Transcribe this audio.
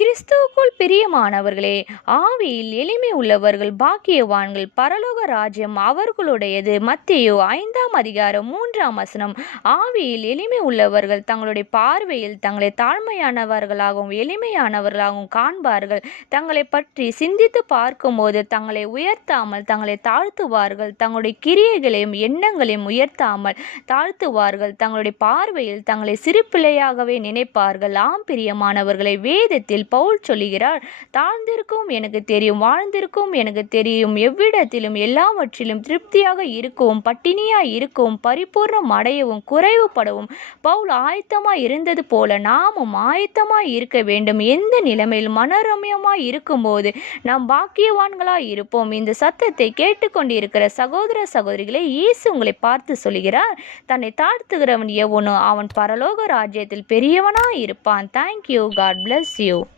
கிறிஸ்துவுக்குள் பிரியமானவர்களே, ஆவியில் எளிமை உள்ளவர்கள் பாக்கியவான்கள், பரலோக ராஜ்யம் அவர்களுடையது. மத்தேயு 5 அதிகாரம் 3 ஆவியில் எளிமை உள்ளவர்கள் தங்களுடைய பார்வையில் தங்களை தாழ்மையானவர்களாகவும் எளிமையானவர்களாகவும் காண்பார்கள். தங்களை பற்றி சிந்தித்து பார்க்கும்போது தங்களை உயர்த்தாமல் தங்களை தாழ்த்துவார்கள். தங்களுடைய கிரியைகளையும் எண்ணங்களையும் உயர்த்தாமல் தாழ்த்துவார்கள். தங்களுடைய பார்வையில் தங்களை சிறு பிள்ளையாகவே நினைப்பார்கள். ஆம் பிரியமானவர்களை, வேதத்தில் பவுல் சொல்லுகிறார், தாழ்ந்திருக்கும் எனக்கு தெரியும், வாழ்ந்திருக்கும் எனக்கு தெரியும், எவ்விடத்திலும் எல்லாவற்றிலும் திருப்தியாக இருக்கவும் பட்டினியாய் இருக்கவும் பரிபூர்ணம் அடையவும் குறைவுபடவும் பவுல் ஆயத்தமாய் இருந்தது போல நாமும் ஆயத்தமாய் இருக்க வேண்டும். எந்த நிலைமையில் மனரம்யமாய் இருக்கும்போது நாம் பாக்கியவான்களாய் இருப்போம். இந்த சத்தத்தை கேட்டுக்கொண்டிருக்கிற சகோதர சகோதரிகளை, இயேசு உங்களை பார்த்து சொல்கிறார், தன்னை தாழ்த்துகிறவன் எவனோ அவன் பரலோக ராஜ்யத்தில் பெரியவனாய் இருப்பான். தேங்க்யூ. God bless you.